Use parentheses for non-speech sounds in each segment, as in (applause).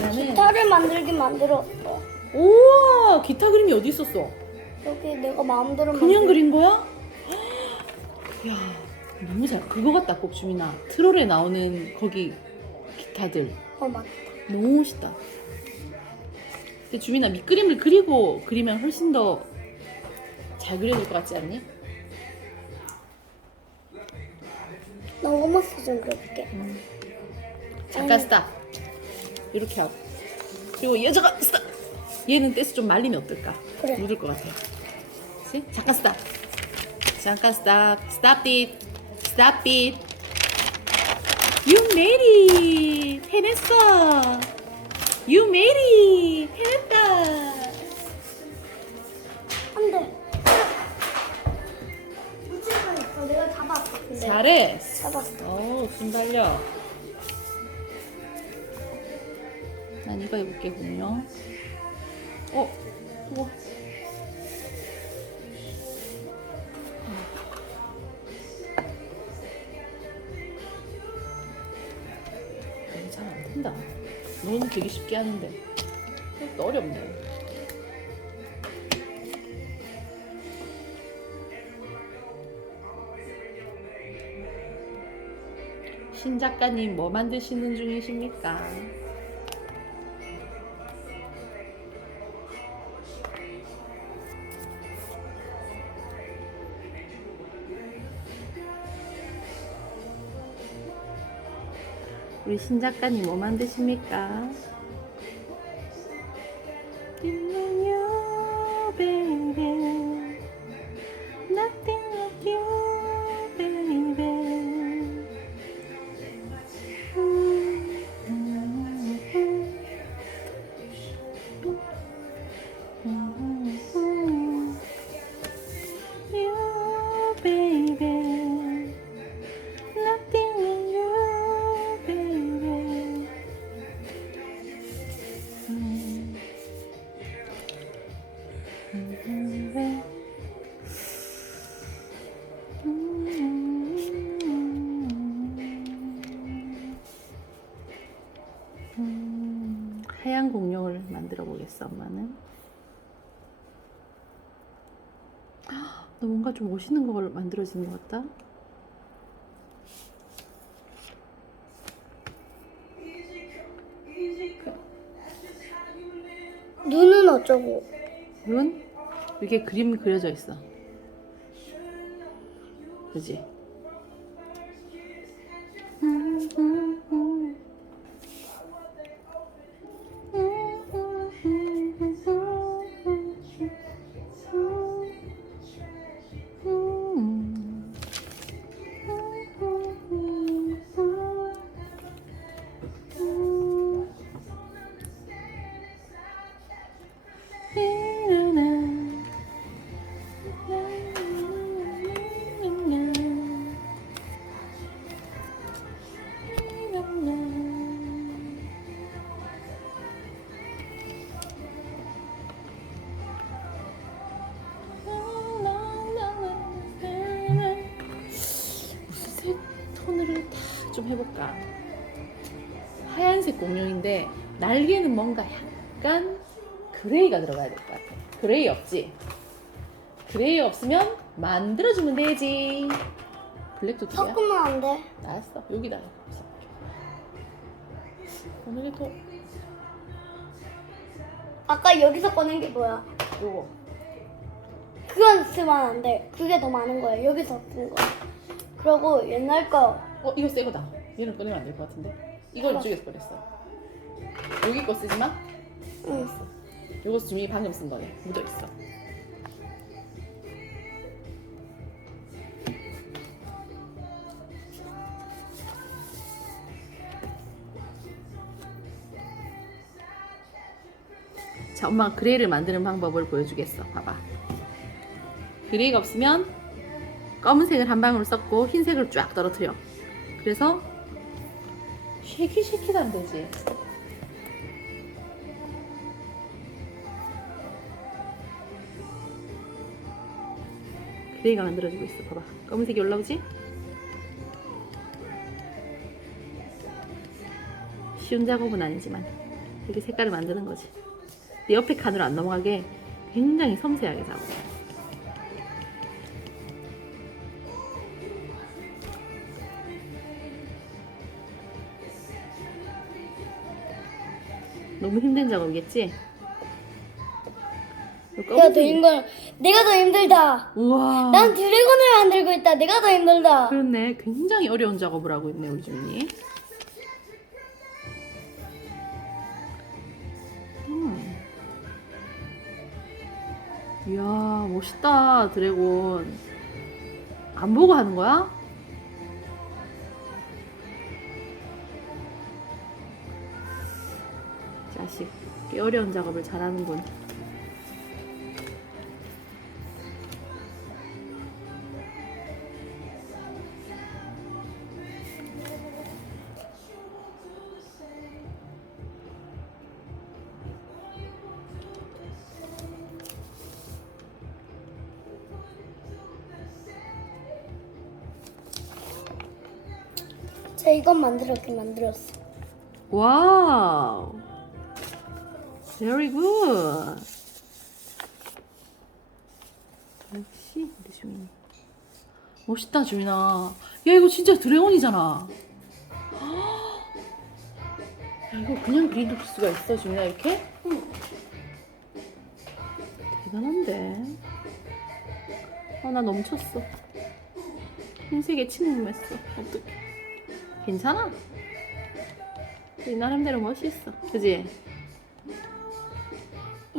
나는 기타를 만들긴 만들었어. 우와 기타 그림이 어디 있었어? 여기 내가 마음대로 그냥 만들- 그린 거야? (gasps) 야 너무 잘 그거 같다 꼭 주민아 트롤에 나오는 거기 기타들 어 맞다. 너무 멋있다. 근데 주민아 밑그림을 그리고 그리면 훨씬 더 잘 그려질 것 같지 않니? 나 오마스 좀 그려볼게. 잠깐 스탑. 이렇게 하고 그리고 여자가 스탑. 얘는 떼서 좀 말리면 어떨까? 그래. 묻을 것 같아. 그치? 잠깐 스탑. 잠깐 스탑. Stop it. Stop it. You made it. 해냈어. You made it. 해냈 잘해. 잡았어. 어우, 숨 달려. 난 이거 해볼게, 공룡. 어, 우와. 이거 잘안 된다. 너는 되게 쉽게 하는데. 이것도 어렵네. 신 작가님 뭐 만드시는 중이십니까? 우리 신 작가님 뭐 만드십니까? 좀 멋있는 걸 만들어지는 것 같다. 눈은 어쩌고. 눈? 이게 그림 그려져 있어. 그지? 좀 해볼까? 하얀색 공룡인데 날개는 뭔가 약간 그레이가 들어가야 될 것 같아. 그레이 없지? 그레이 없으면 만들어주면 되지. 블랙도 두 개야? 섞으면 안 돼. 알았어. 여기다. 오늘의 도 아까 여기서 꺼낸 게 뭐야? 요거. 그건 쓰면 안 돼. 그게 더 많은 거야. 여기서 쓴 거. 그리고 옛날 거 어 이거 새 거다. 얘는 꺼내면 안 될 것 같은데. 이걸. 이쪽에서 꺼냈어. 여기 거 쓰지 마. 응. 요거 주민이 방금 쓴 거네. 묻어 있어. 자, 엄마가 그레이를 만드는 방법을 보여주겠어. 봐봐. 그레이가 없으면 검은색을 한 방울 썼고 흰색을 쫙 떨어뜨려. 그래서 쉐키 쉐키도 안 되지. 그레이가 만들어지고 있어. 봐봐. 검은색이 올라오지? 쉬운 작업은 아니지만 이렇게 색깔을 만드는 거지. 옆에 칸으로 안 넘어가게 굉장히 섬세하게 작업. 너무 힘든 작업이겠지? 내가 더 힘들. 내가 더 힘들다. 우와. 난 드래곤을 만들고 있다. 내가 더 힘들다. 그렇네. 굉장히 어려운 작업을 하고 있네, 우리 주민이. 음. 이야, 멋있다, 드래곤. 안 보고 하는 거야? 자식, 꽤 어려운 작업을 잘하는군. 자, 이건 만들었긴 만들었어. 와우. Very good. 역시 우리 주민이. 멋있다 주민아. 야 이거 진짜 드래곤이잖아. (gasps) 야 이거 그냥 풀 수가 있어 주민아 이렇게? 대단한데. 아나 넘쳤어. 흰색에 침묵했어. 어떡해. 괜찮아? 이 나름대로 멋있어. 그지?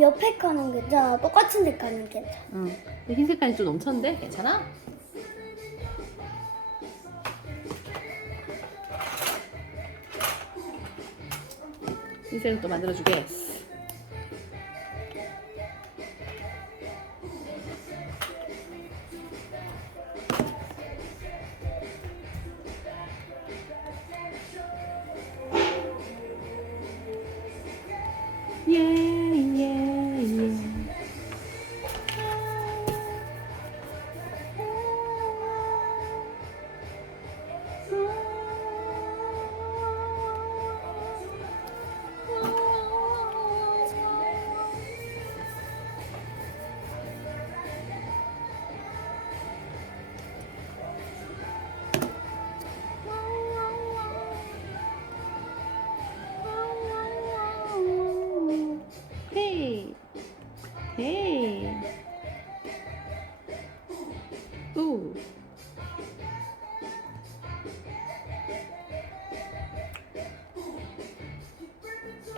옆에 칸은 괜찮아. 똑같은 데 칸은 괜찮아. 응. 흰 색깔이 좀 넘쳤는데 괜찮아? 흰색을 또 만들어주게.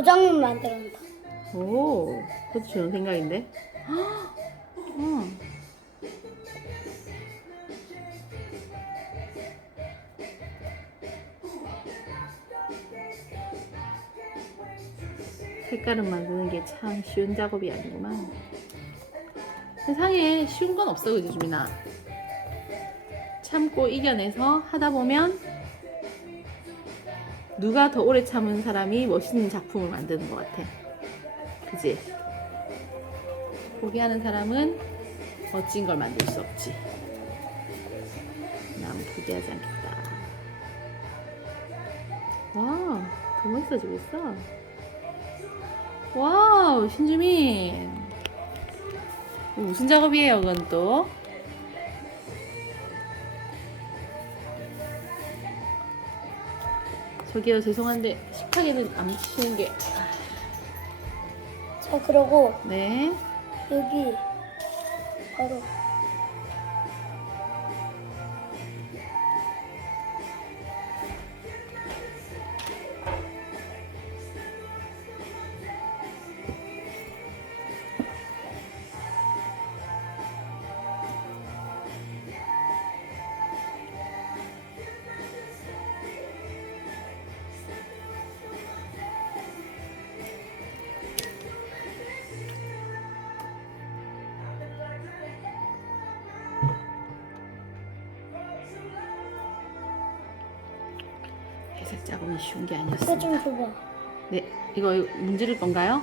도장면 만들었다. 오, 그것도 좋은 생각인데. 헉, 응. 색깔을 만드는 게 참 쉬운 작업이 아니구만. 세상에 쉬운 건 없어, 그지, 주민아? 참고 이겨내서 하다 보면 누가 더 오래 참은 사람이 멋있는 작품을 만드는 것 같아. 그지? 포기하는 사람은 멋진 걸 만들 수 없지. 난 포기하지 않겠다. 와, 더 멋있어지고 있어. 와우, 신주민. 무슨 작업이에요, 그건 또? 저기요, 죄송한데, 식탁에는 안 묻히시는 게. 자, 그러고 네. 여기 바로 작업이 쉬운 게. 좀 줘봐. 네, 이거 문지를 건가요?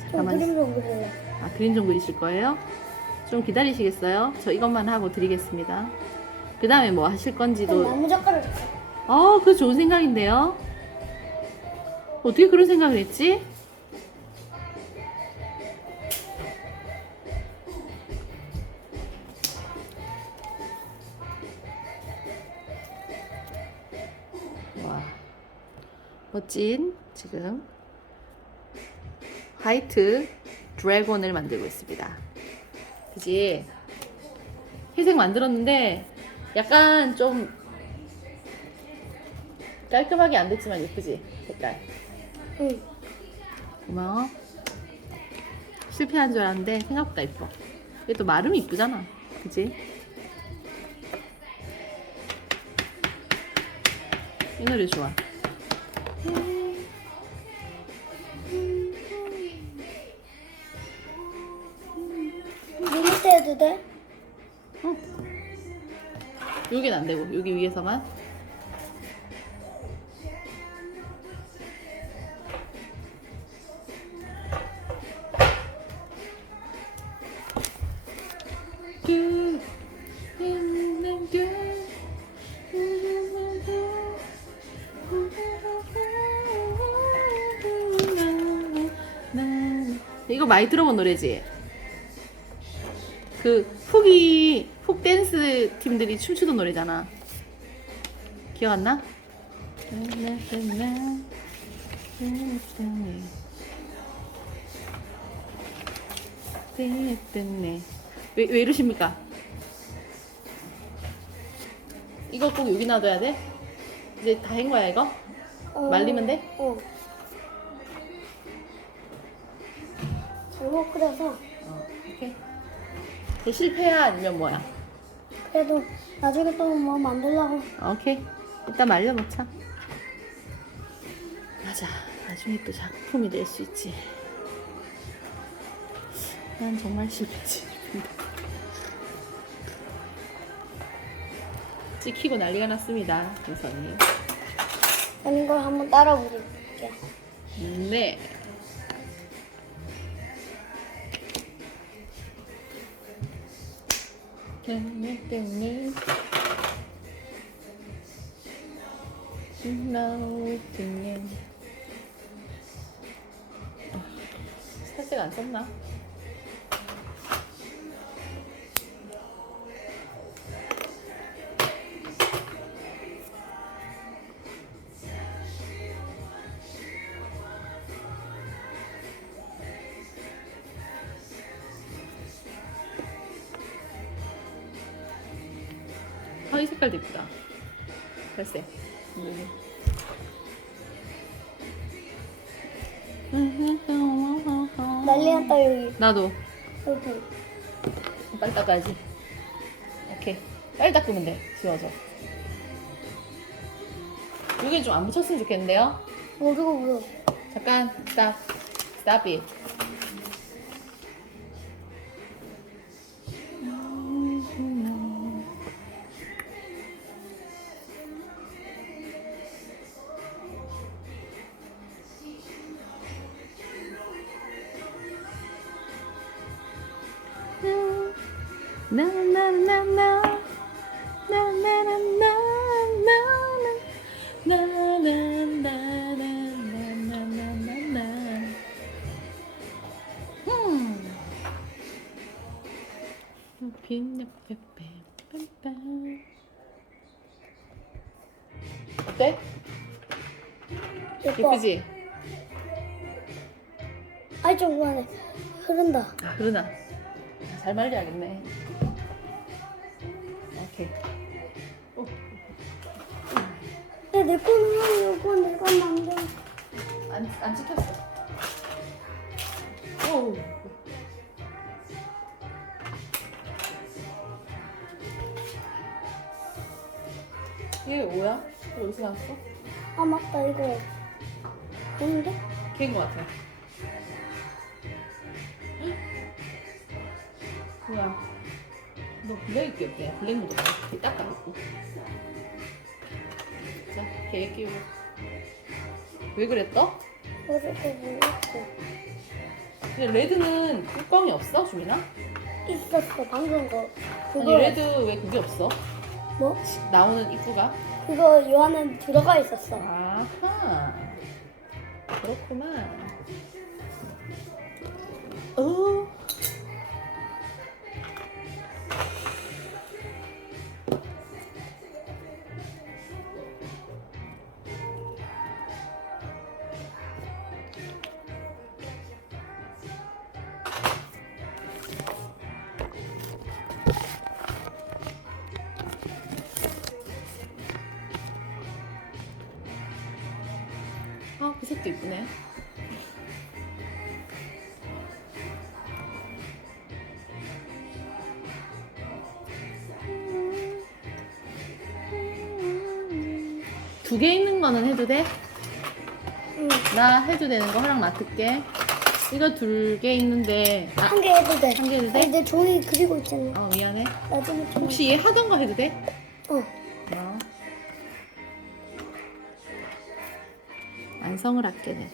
좀 잠깐만. 그림 좀 그릴래. 아, 그림 좀 그리실 거예요? 좀 기다리시겠어요? 저 이것만 하고 드리겠습니다. 그 다음에 뭐 하실 그럼 건지도. 나무 젓가락 어, 그거 좋은 생각인데요? 어떻게 그런 생각을 했지? 멋진 지금 화이트 드래곤을 만들고 있습니다. 그지? 회색 만들었는데 약간 좀 깔끔하게 안 됐지만 예쁘지? 색깔. 응. 고마워. 실패한 줄 알았는데 생각보다 예뻐. 이게 또 마름이 이쁘잖아. 그지? 이 노래 좋아. 이 밑에 해도 돼? 어. 여긴 안 되고 여기 위에서만. 많이 들어본 노래지? 그 훅이 훅 댄스 팀들이 춤추던 노래잖아. 기억 안 나? 왜, 왜 이러십니까? 이거 꼭 여기 놔둬야 돼? 이제 다 한 거야 이거? 어. 말리면 돼? 어. 잘못 그려서 어, 오케이. 그 실패야 아니면 뭐야? 그래도 나중에 또 뭐 만들려고 오케이. 이따 말려놓자. 맞아. 나중에 또 작품이 될 수 있지. 난 정말 실패지. (laughs) 찍히고 난리가 났습니다. 우선이. 하는 걸 한번 따라 부를게. 네. 때문에 때문에 나오겠네. 어, 살색 안 썼나? 난리 났다 여기. 나도 여기. 빨리 닦아야지. 오케이. 빨리 닦으면 돼. 지워져. 여긴 좀안 묻혔으면 좋겠는데요? 모르고 물어. 잠깐, stop. stop it. Na 어때? 예뻐. 예쁘지? 아이 좀 그만해. 흐른다. 아, 그러나 잘 말려야겠네. 오케이. 오, 근데 내 거는 이거 내가 만든. 안, 안 찍혔어. 오. 뭐야? 이거 어디서 나왔어? 아 맞다 이거. 뭔데? 걔인 것 같아. 뭐야? 너 블랙 끼웠대. 블랙 묻었어. 걔 닦아놓고. 자, 걔 끼우고. 왜 그랬어? 모르고. 근데 레드는 뚜껑이 없어, 주민아? 있었어 방금 거. 아니 그거 레드 왜 그게 없어? 뭐? 나오는 입구가? 그거 요 안에 들어가 있었어. 아하. 그렇구만. 어 아, 그 색도 이쁘네. 두 개 있는 거는 해도 돼? 응. 나 해도 되는 거 허락 맡을게. 이거 둘 개 있는데 아, 한 개 해도 돼. 한 개 해도 돼? 내 종이 그리고 있잖아. 어 미안해. 나중에 좀. 혹시 얘 하던 거 해도 돼? 완성을 할게 내가.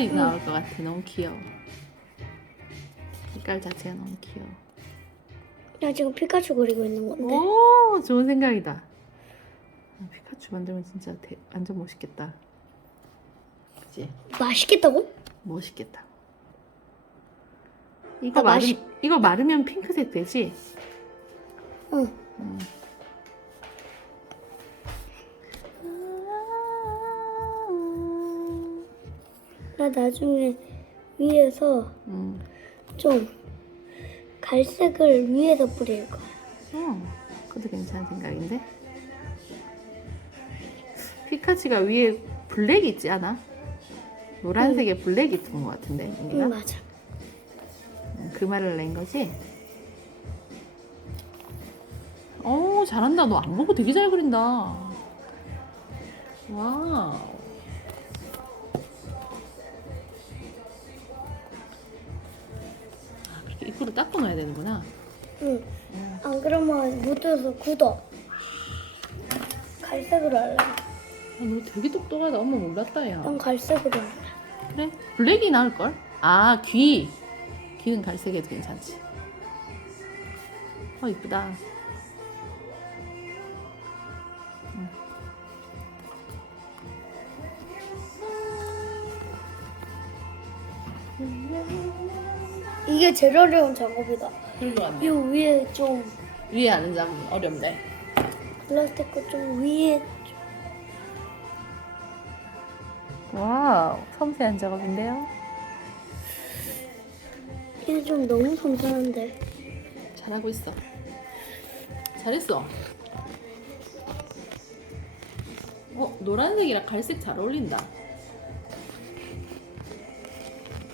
응. 나올 것 같아. 너무 귀여워. 색깔 자체가 너무 귀여워. 나 지금 피카츄 그리고 있는 건데. 오, 좋은 생각이다. 아, 피카츄 만들면 진짜 대, 완전 멋있겠다. 그지? 맛있겠다고? 멋있겠다. 이거 아, 마르, 맛있- 이거 마르면 핑크색 되지? 응. 음. 나 나중에 위에서 음. 좀 갈색을 위에서 뿌릴 거야. 어, 그것도 괜찮은 생각인데. 피카츄가 위에 블랙 있지 않아? 노란색에 블랙이 있던 것 같은데? 응 맞아. 음, 그 말을 낸 거지? 오, 잘한다. 너 안 보고 되게 잘 그린다. 와. 아, 입구를 닦고 놔야 되는구나. 응. 안 그러면 묻어서 굳어. 갈색으로 할래. 아, 너 되게 똑똑하다. 엄마 몰랐다, 야. 난 갈색으로 할래. 그래? 블랙이 나을걸? 아, 귀. 귀는 갈색에도 괜찮지. 어, 이쁘다. 이게 제일 어려운 작업이다. 이. 위에 좀 위에 하는 작업은 어렵네. 플라스틱 거좀 위에 와우, 섬세한 작업인데요? 이게 좀 너무 섬세한데. 잘하고 있어. 잘했어. 어, 노란색이랑 갈색 잘 어울린다.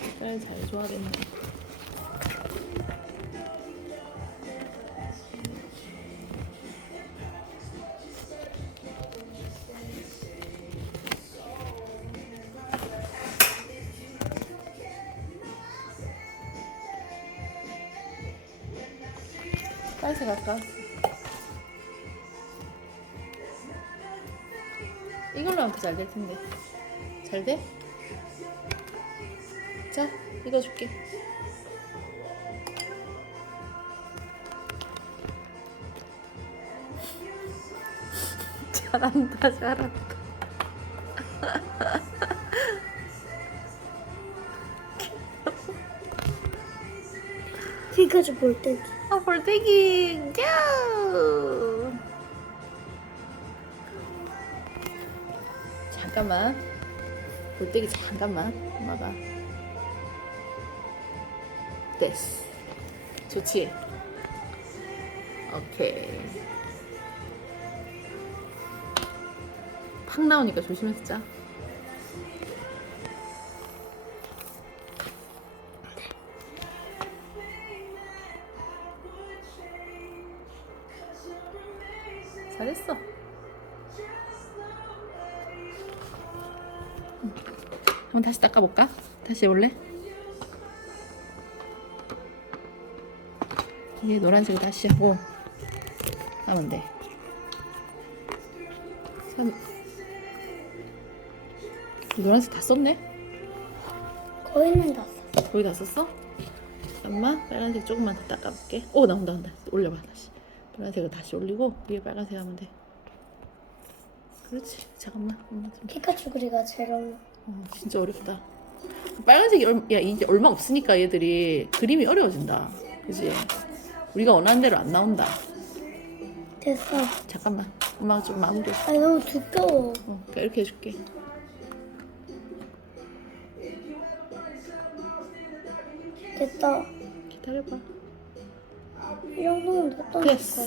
색깔 잘 조합했네. 빨색 할까? 이걸로 하면 더잘될 텐데. 잘 돼? 자, 이거 줄게. (laughs) 잘한다, 잘한다. 피카츄 볼 때. 아, 볼때기 야! 잠깐만. 볼때기 잠깐만. 엄마가. 됐어. 좋지? 오케이. 팍 나오니까 조심해서 짜. 다시 닦아볼까? 다시 해볼래? 이게 노란색을 다시 하고 하면 돼. 선... 노란색 다 썼네? 거의는 다 썼어. 거의 다 썼어? 잠깐만 빨간색 조금만 더 닦아볼게 오 나온다 나온다 올려봐 다시 노란색을 다시 올리고 위에 빨간색 하면 돼 그렇지 잠깐만 피카츄 그리가 제일 진짜 어렵다. 빨간색이 얼, 야 이제 얼마 없으니까 얘들이 그림이 어려워진다. 그지? 우리가 원하는 대로 안 나온다. 됐어. 잠깐만. 엄마가 좀 마무리 아니 너무 두꺼워. 어, 이렇게 해줄게. 됐다. 기다려봐. 이 정도면 됐다니까. 됐어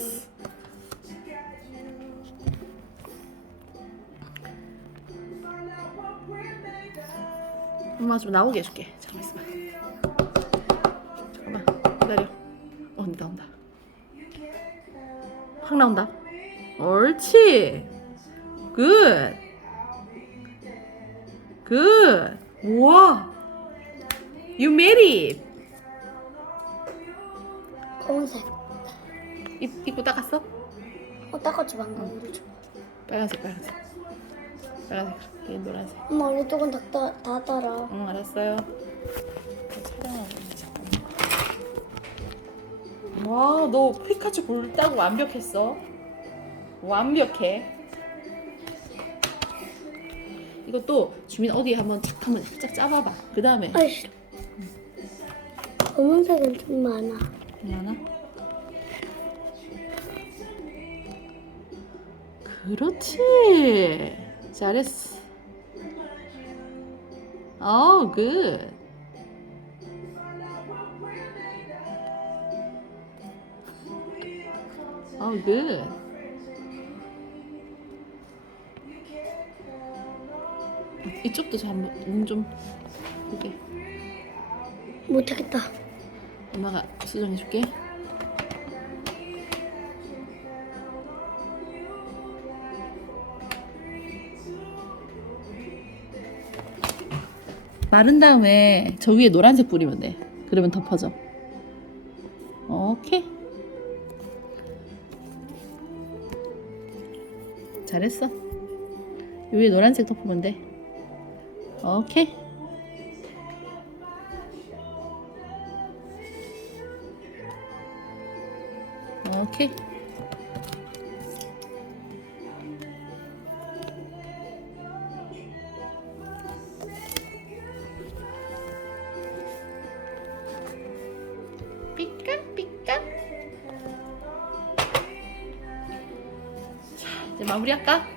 엄마 좀 나오게 해줄게. 잠깐만 있어봐. 잠깐만 기다려. 어, 나온다. 확 나온다. 옳지. 굿. 굿. 우와. You made it. 검은색. 입, 입고 닦았어? 어 닦았지 방금. 빨간색, 빨간색. 빨간색. 얘 노란색. 엄마 우리 조금 다, 따, 다 따라. 응, 알았어요. 저 촬영하고 잠깐만. 와, 너 피카츄 볼따고 완벽했어. 완벽해. 이것도 주민 어디 한번 착 한번 살짝 짜봐봐. 그 다음에 아이. 검은색은 좀 많아. 얼마나? 그렇지. 잘했어. 어, 굿. 어, 굿. 이쪽도 좀 한번 눈좀 보게. 못하겠다. 엄마가 수정해줄게. 마른 다음에 저 위에 노란색 뿌리면 돼. 그러면 덮어져. 오케이. 잘했어. 요 위에 노란색 덮으면 돼. 오케이. 오케이. 마무리할까?